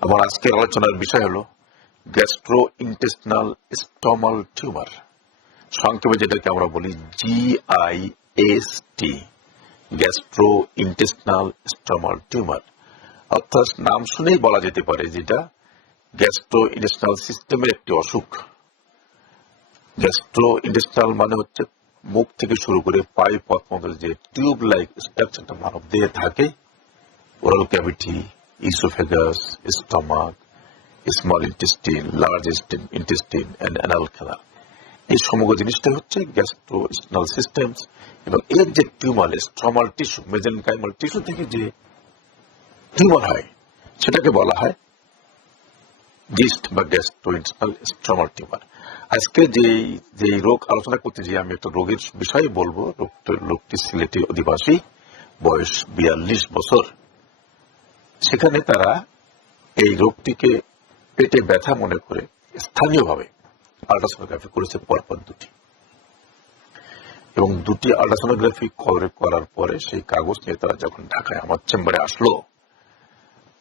আমার আজকের আলোচনার বিষয় হলো গ্যাস্ট্রো ইন্টেস্টিনাল স্টমাল টিউমার সংক্ষেপে যেটাকে আমরা বলি G I S T gastrointestinal stromal tumour অর্থাৎ নাম শুনেই বলা যেতে পারে যেটা গ্যাস্ট্রো ইন্টেস্টিনাল সিস্টেমের একটি অসুখ। গ্যাস্ট্রো ইন্টেস্টিনাল মানে হচ্ছে মুখ থেকে শুরু করে পাই পথ মধ্যে যে টিউব লাইক স্ট্রাকচারটা মানব দেহে থাকে oral cavity oesophagus stomach small intestine large intestine and anal খেলা এই সমগ্র জিনিসটা হচ্ছে গ্যাস্ট্রোস্টাল সিস্টেম এবং এর যে tumour stromal tissue mesenchymal tissue থেকে যে টিউমার হয়, সেটাকে বলা হয় গিস্ট বা গ্যাস্ট্রোইন্টাল স্ট্রমাল টিউমার আজকে যে যে রোগ আলোচনা করতে যে আমি একটা রোগের বিষয়ে বলব। লোকটি সিলেটি অধিবাসী, বয়স বিয়াল্লিশ বছর। সেখানে তারা এই রোগটিকে পেটে ব্যথা মনে করে স্থানীয়ভাবে আল্ট্রাসোনোগ্রাফি করেছে পরপর দুটি। এবং দুটি আল্ট্রাসোনোগ্রাফি করার পরে সেই কাগজ নিয়ে তারা যখন ঢাকায় আমার চেম্বারে আসলো,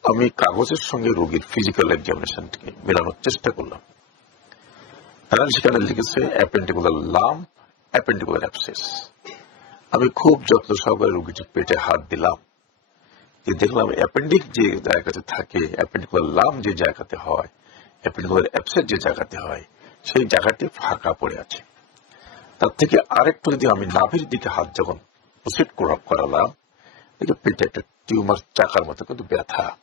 আমি কাগজের সঙ্গে রোগীর ফিজিক্যাল এক্সামিনেশনকে মেলানোর চেষ্টা করলাম। তারা সেখানে লিখেছে অ্যাপেন্ডিকুলার লাম অ্যাপেন্ডিকুলার অ্যাপসেস আমি খুব যত্ন সহকারে রোগীটির পেটে হাত দিলাম। যে দেখলাম অ্যাপেন্ডিক যে জায়গাতে থাকে অ্যাপেন্ডিকুলার লাম যে জায়গাতে হয় অ্যাপেন্ডিকুলার অ্যাপসেট যে জায়গাতে হয়, সেই জায়গাটি ফাঁকা পড়ে আছে। তার থেকে আরেকটু যদি আমি নাভির দিকে হাত যখন প্রসিড করালাম, দেখি পেটে একটা টিউমার চাকার মতো কিন্তু ব্যথা।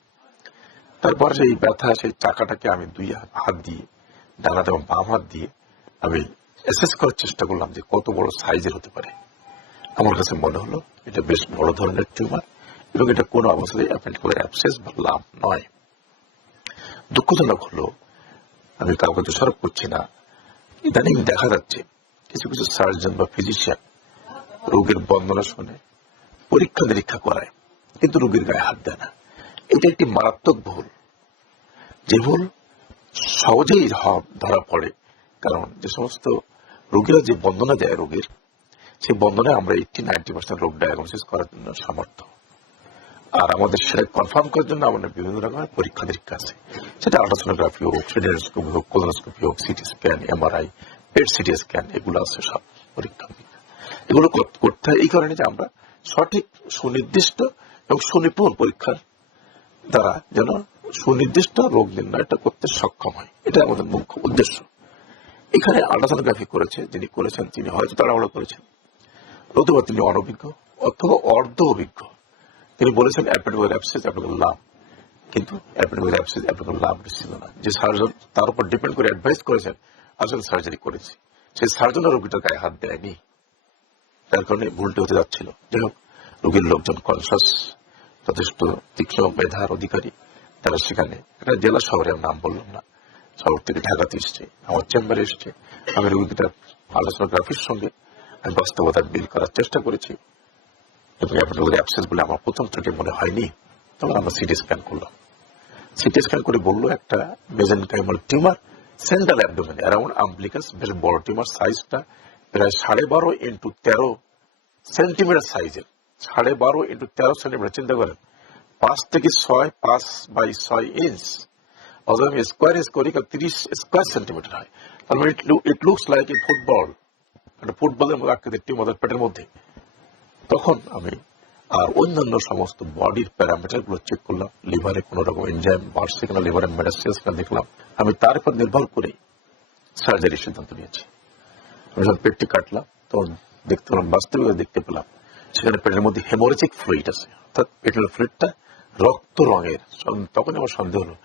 তারপর সেই ব্যথা, সেই চাকাটাকে আমি দুই হাত দিয়ে ডানাতে এবং বাম হাত দিয়ে আমি অ্যাসেস করার চেষ্টা করলাম যে কত বড় সাইজের হতে পারে। আমার কাছে মনে হলো এটা বেশ বড় ধরনের টিউমার। এবং এটা কোনো অবস্থায় অ্যাপেন্ডিকুলার অ্যাপসেস বা লাভ নয়। দুঃখজনক হলো, আমি কাউকে দোষারোপ করছি না। ইদানিং দেখা যাচ্ছে কিছু কিছু সার্জন বা ফিজিশিয়ান রোগের বন্দনা শুনে, পরীক্ষা নিরীক্ষা করায়, কিন্তু রোগীর গায়ে হাত দেয় না। এটা একটি মারাত্মক ভুল। যে ভুল সহজেই ধরা পড়ে, কারণ যে সমস্ত রোগীরা যে বন্দনা দেয় রোগীর, সেই বন্দনায় আমরা এইটি নাইনটি পার্সেন্ট রোগ ডায়াগনোসিস করার জন্য সামর্থ্য। আর আমাদের সেটা কনফার্ম করার জন্য আমাদের বিভিন্ন রকমের পরীক্ষা নিরীক্ষা আছে। সেটা আল্ট্রাসোনোগ্রাফি হোক সেডিনোস্কোপি হোক কোলোনোস্কোপি হোক CT scan MRI PET CT scan এগুলো আছে সব পরীক্ষা এগুলো করতে হয় এই কারণে যে আমরা সঠিক, সুনির্দিষ্ট এবং সুনিপুণ পরীক্ষার দ্বারা যেন সুনির্দিষ্ট রোগ নির্ণয়টা করতে সক্ষম হয়। এটা আমাদের মুখ্য উদ্দেশ্য। এখানে আল্ট্রাসোনোগ্রাফি করেছে, যিনি করেছেন, তিনি হয়তো তাড়াহুড়ো করেছেন। অথবা তিনি অনভিজ্ঞ অথবা অর্ধ অভিজ্ঞ। তিনি বলেছেন কিন্তু যে সার্জন তার উপর ডিপেন্ড করে অ্যাডভাইস করেছেন আসলে সার্জারি করেছে। সেই রোগীটার গায়ে হাত দেয়নি। তার কারণে ভুলটি হতে যাচ্ছিল। যাই হোক, রোগীর লোকজন কনসাস যথেষ্ট তীক্ষ্ণ মেধার অধিকারী। তারা সেখানে একটা জেলা শহরে নাম বললাম না, শহর থেকে ঢাকাতে এসছে, আমার চেম্বারে এসছে। আমি রোগীটা আলোচনাগ্রাফির সঙ্গে আমি বাস্তবতা বিল করার চেষ্টা করেছি। বলে আমার প্রথম মনে হয়নি। তখন আমরা সিটি স্ক্যান সিটি স্ক্যান করে বলল একটা মেজেনকাইমাল টিউমার সেন্ট্রাল অ্যারাউন্ড বেশ বড় টিউমার সাইজটা প্রায় সাড়ে বারো ইন্টু তেরো সেন্টিমিটার সাইজের সাড়ে বারো ইন্টু তেরো সেন্টিমিটার চিন্তা করেন, পাঁচ থেকে ছয়, পাঁচ বাই ছয় ইঞ্চ অথবা আমি স্কোয়ার ইঞ্চ করি তিরিশ স্কোয়ার সেন্টিমিটার হয়। মানে it looks like a football একটা ফুটবলের মতো আকৃতির পেটের মধ্যে। তখন আমি আর অন্যান্য সমস্ত বডির প্যারামিটারগুলো চেক করলাম লিভারে কোন রকম এনজাইম বাড়ছে কিনা লিভারে মেটাসিয়াস কিনা দেখলাম। আমি তার উপর নির্ভর করে সার্জারির সিদ্ধান্ত নিয়েছি। আমি যখন পেটটি কাটলাম, তখন দেখতে পেলাম বাস্তবে দেখতে পেলাম, সেখানে পেটের মধ্যে হেমোরেজিক ফ্লুইড আছে। অর্থাৎ পেটের ফ্লুইডটা রক্ত রঙের তখন আমার সন্দেহ হলো,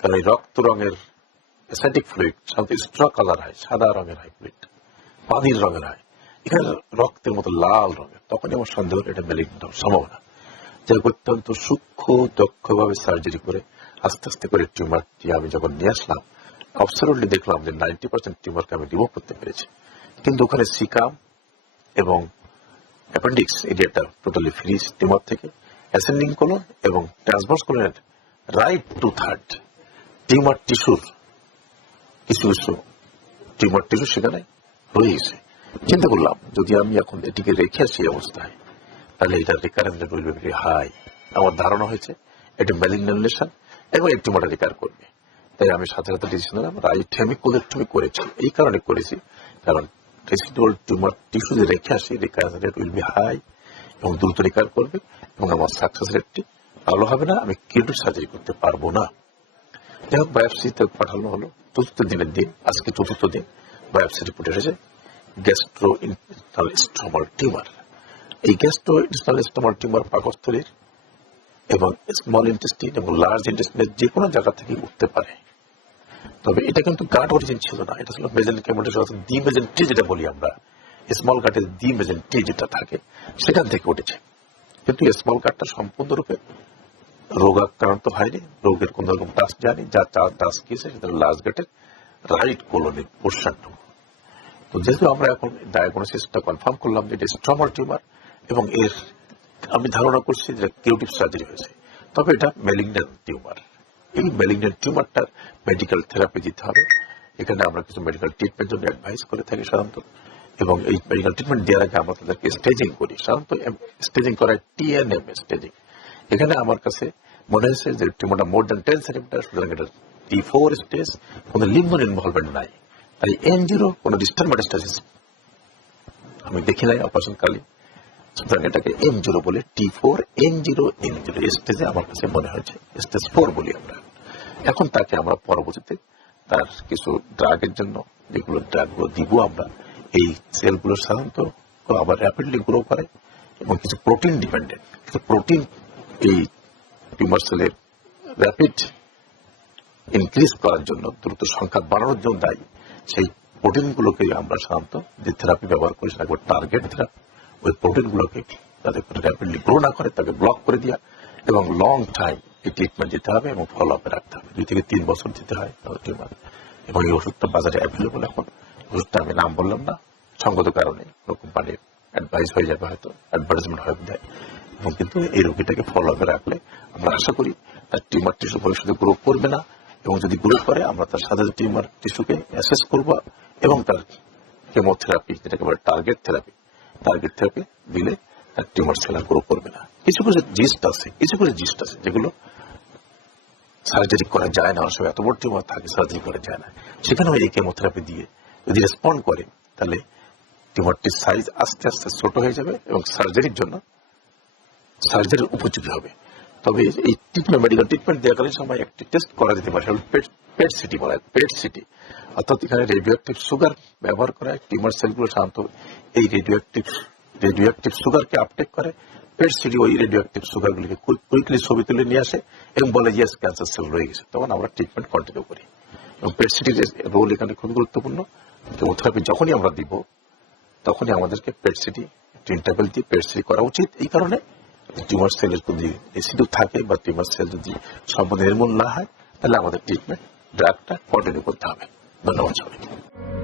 কারণ এই রক্ত রঙের অ্যাসাইটিক ফ্লুইড সাধারণত স্ট্র কালার হয়, সাদা রঙের হয় ফ্লুইড পানির রঙের হয়। এখানে রক্তের মতো লাল রঙের তখনই আমার সন্দেহ এটা হওয়ার সম্ভাবনা। হোক, অত্যন্ত সূক্ষ্ম দক্ষভাবে সার্জারি করে আস্তে আস্তে করে টিউমারটি আমি যখন নিয়ে আসলাম অবসারলি দেখলাম যে নাইনটি পার্সেন্ট টিউমারকে আমি রিমুভ করতে পেরেছি। কিন্তু ওখানে সিকাম এবং অ্যাপেন্ডিক্স এরিয়াটা টোটালি ফ্রিজ টিউমার থেকে অ্যাসেন্ডিং কোলন এবং ট্রান্সভার্স কোলনের রাইট টু থার্ড টিউমার টিস্যুর কিছু কিছু টিউমার টিস্যু সেখানে রয়ে গেছে চিন্তা করলাম, যদি আমি এখন এটিকে রেখে আসি অবস্থায়, তাহলে এটা রিকারেন্ট উইল বি হাই আমার ধারণা হয়েছে একটি ম্যালিগন্যান্ট লেশন এবং একটি মোটা রিপেয়ার করবে। তাই আমি সাথে সাথে ডিসিশন নিলাম রাইটেমি কোলেক্টমি করেছি। এই কারণে করেছি, কারণ রেসিডুয়াল টিউমার টিস্যু যে রেখে আসি recur rate will be high এবং দ্রুত রিকার করবে এবং আমার সাকসেস রেটটি ভালো হবে না, আমি কিডনি সার্জারি করতে পারব না। যাই হোক বায়োপসিতে পাঠানো হলো। চতুর্থ দিনের দিন, আজকে চতুর্থ দিন বায়োপসি রিপোর্ট এসেছে। গ্যাস্ট্রো ইন্টারনাল স্টমাল টিউমার এই গ্যাস্ট্রো ইন্টারনাল স্টমাল টিউমার পাকস্থলীর এবং স্মল ইন্টেস্টিন এবং লার্জ ইন্টেস্টিনের যে কোনো জায়গা থেকে উঠতে পারে। তবে এটা কিন্তু গাট অরিজিন ছিল না। এটা ছিল মেজেন কেমোটেস অর্থাৎ দি মেজেন টি যেটা বলি আমরা। স্মল গাটের দি মেজেন টি যেটা থাকে, সেখান থেকে উঠেছে। কিন্তু স্মল গাটটা সম্পূর্ণরূপে রোগাক্রান্ত হয়নি। রোগের কোন রকম টাচ যায়নি। যা টাচ গিয়েছে সেটা লাস্ট গেটের রাইট কোলনের পোর্শনটুকু তো যেহেতু আমরা এখন ডায়াগনোসিসটা কনফার্ম করলাম যে এটা স্ট্রমাল টিউমার এবং এর আমি ধারণা করছি যে কিউটিভ সার্জারি হয়েছে, তবে এটা ম্যালিগন্যান্ট টিউমার এই ম্যালিগন্যান্ট টিউমারটার মেডিকেল থেরাপি দিতে হবে। এখানে আমরা কিছু মেডিকেল ট্রিটমেন্ট জন্য অ্যাডভাইস করে থাকি সাধারণত। এবং এই মেডিকেল ট্রিটমেন্ট দেওয়ার আগে আমরা তাদেরকে স্টেজিং করি। সাধারণত স্টেজিং করা টিএনএম স্টেজিং এখানে আমার কাছে মনে হয়েছে যে টিউমারটা মোর দেন টেন সেন্টিমিটার সুতরাং এটা টি ফোর স্টেজ কোনো লিম্বন ইনভলভমেন্ট নাই। তাই জিরো কোনো ডিস্টার্ব মেটাস্টাসিস আমি দেখি নাই অপারেশন কালী। সুতরাং এটাকে এম জিরো বলে T four N zero N zero স্টেজে আমার কাছে মনে হয়েছে স্টেজ ফোর বলি আমরা। এখন তাকে আমরা পরবর্তীতে তার কিছু ড্রাগের জন্য যেগুলো ড্রাগগুলো দিব আমরা, এই সেলগুলো সাধারণত আবার র্যাপিডলি গ্রো করে এবং কিছু প্রোটিন ডিপেন্ডেন্ট কিছু প্রোটিন এই টিউমার সেলের র্যাপিড ইনক্রিজ করার জন্য, দ্রুত সংখ্যা বাড়ানোর জন্য দায়ী। সেই প্রোটিনগুলোকে আমরা সাধারণত যে থেরাপি ব্যবহার করি সেটা টার্গেট থেরাপি ওই প্রোটিনগুলোকে তাদের র্যাপিডলি গ্রো না করে, তাকে ব্লক করে দেওয়া এবং লং টাইম এই ট্রিটমেন্ট দিতে হবে এবং ফলো আপে রাখতে হবে। দুই থেকে তিন বছর দিতে হয় এবং এই ওষুধটা বাজারে অ্যাভেলেবল এখন। ওষুধটা আমি নাম বললাম না, সঙ্গত কারণে কোম্পানির অ্যাডভাইস হয়ে যাবে হয়তো অ্যাডভার্টাইজমেন্ট হয়ে দেয় এবং কিন্তু এই রোগীটাকে ফলো আপে রাখলে আমরা আশা করি তার টিউমার টিস্যু ভবিষ্যতে গ্রো করবে না। যদি গ্রো করে, আমরা তার সাথে টিউমার টিস্যুকে অ্যাসেস করব এবং তার কেমোথেরাপি, যেটাকে বলে টার্গেট থেরাপি টার্গেট থেরাপি দিলে তার টিউমার সেল গ্রো করবে না। কিছু কিছু জিস্ট আছে, কিছু কিছু জিস্ট আছে, যেগুলো সার্জারি করা যায় না অসব এত বড় টিউমার থাকে সার্জারি করা যায় না। সেখানেও এই কেমোথেরাপি দিয়ে যদি রেসপন্ড করে, তাহলে টিউমারটির সাইজ আস্তে আস্তে ছোট হয়ে যাবে এবং সার্জারির জন্য সার্জারির উপযোগী হবে। তবে এই ট্রিটমেন্ট মেডিকেল ট্রিটমেন্ট দেওয়াকালীন সময় একটি টেস্ট করা যেতে পারে পেট সিটি বলা হয় পেট সিটি অর্থাৎ এখানে রেডিও অ্যাক্টিভ সুগার ব্যবহার করা হয় টিউমার সেলগুলো সাধারণত এই রেডিও অ্যাক্টিভ রেডিও অ্যাক্টিভ সুগারকে আপটেক করে। পেট সিটি ওই রেডিও অ্যাক্টিভ সুগারগুলিকে কুইকলি ছবি তুলে নিয়ে আসে এবং বলে ইয়েস ক্যান্সার সেল রয়ে গেছে। তখন আমরা ট্রিটমেন্ট কন্টিনিউ করি। এবং পেট সিটির রোল এখানে খুবই গুরুত্বপূর্ণ। কেমোথেরাপি যখনই আমরা দিব, তখনই আমাদেরকে পেট সিটি ইন্টারভেল দিয়ে পেট সিটি করা উচিত। এই কারণে টিউমার সেলের যদি রেসিডিউ থাকে বা টিউমার সেল যদি সম্পূর্ণ নির্মূল না হয়, তাহলে আমাদের ট্রিটমেন্ট ড্রাগটা কন্টিনিউ করতে হবে। ধন্যবাদ সবাইকে।